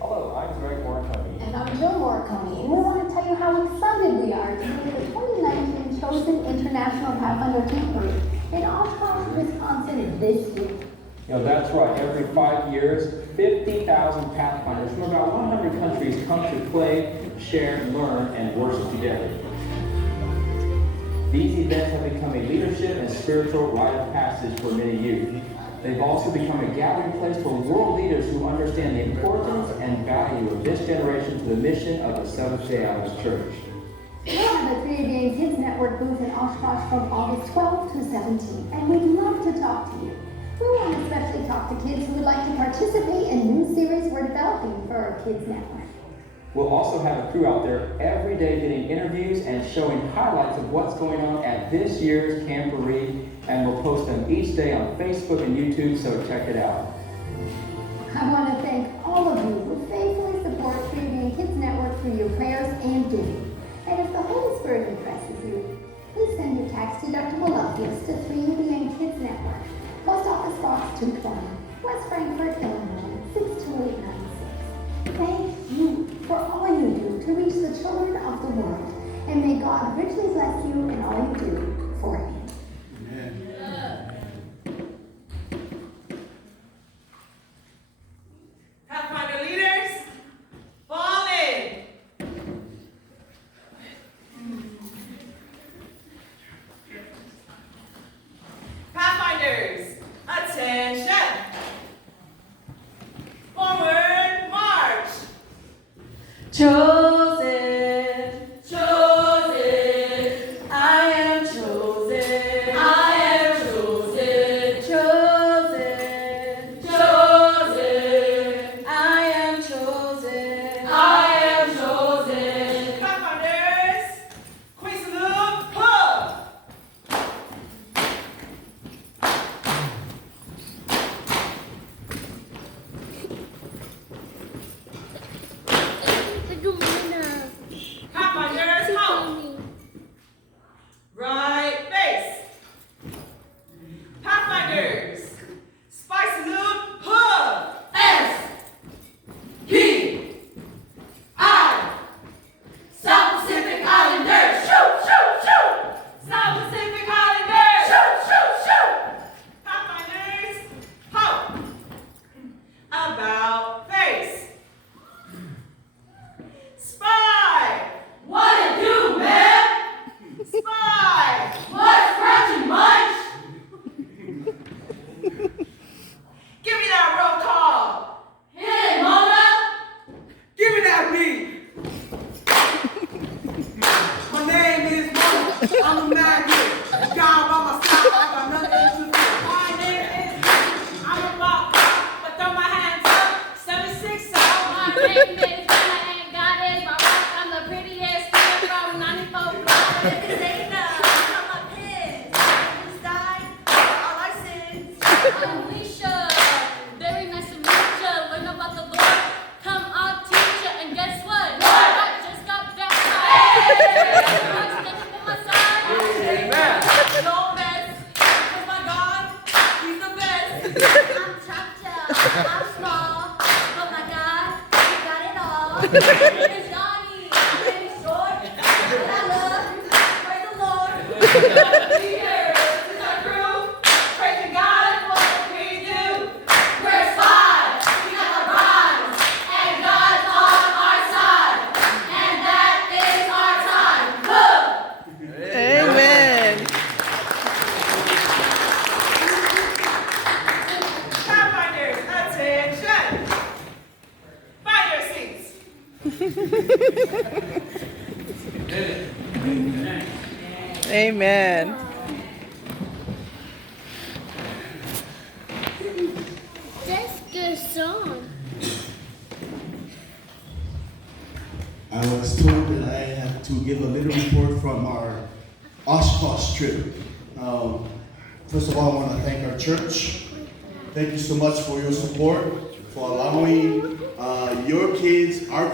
Hello, I'm Greg Morricone. And I'm Jill Morricone, and we want to tell you how excited we are to be the 2019 Chosen International Pathfinder Camper in Oshkosh, Wisconsin this year. That's right. Every 5 years, 50,000 Pathfinders from about 100 countries come to play, share, learn, and worship together. These events have become a leadership and spiritual rite of passage for many youth. They've also become a gathering place for world leaders who understand the importance and value of this generation to the mission of the Seventh-day Adventist Church. We have a 3-day Kids Network booth in Oshkosh from August 12th to 17th, and we'd love to talk to you. We want to especially talk to kids who would like to participate in new series we're developing for our Kids Network. We'll also have a crew out there every day getting interviews and showing highlights of what's going on at this year's Camporee, and we'll post them each day on Facebook and YouTube, so check it out. I want to thank all of you who faithfully support 3-day Kids Network through your prayers and giving. And if the Holy Spirit impresses you, please send your tax-deductible love gifts to 3-day Kids Network, Post Office Box 220, West Frankfort, Illinois, 62896. Thank you for all you do to reach the children of the world, and may God richly bless you in all you do for Him. Pathfinder leaders, fall in. Pathfinders, attention. Forward march. Chosen, chosen, I am chosen, I am chosen, chosen, chosen, I am chosen, I am chosen. Pathfinders, quick salute, pull. Pathfinders, hold. Right face. Pathfinders, spy salute, hug. S P I South Pacific Islanders, shoot, shoot, shoot. South Pacific Islanders, shoot, shoot, shoot. Pathfinders, hold. About face. Spy! What it do, man? Spy! What's scratching munch? Give me that roll call. Hit it, Mona. Give me that beat. My name is Mona. I'm a magnet. God by my side. I got nothing to do. My name is I'm a rock. But throw my hands up. 76 out. My name is Mona and God is my rock. I'm the prettiest thing from 94 block. I'm a pin. Who's died? All our sins. I'm Alicia. Very nice to meet you. Learn about the Lord. Come I'll teach you. And guess what? I just got baptized. I'm standing on my side. Amen. Don't mess. Because my God, He's the best. I'm Cha-Cha. I'm small. But my God, He got it all. My name is Johnny. My name is George. And I love. Praise the Lord. Leaders, this is our crew. Praising God for what we do. We're spies. We got the rhymes. And God's on our side. And that is our time. Look. Amen. Pathfinders, attention. Find your seats. Amen. That's a good song. I was told that I had to give a little report from our Oshkosh trip. First of all, I want to thank our church. Thank you so much for your support, for allowing your kids, our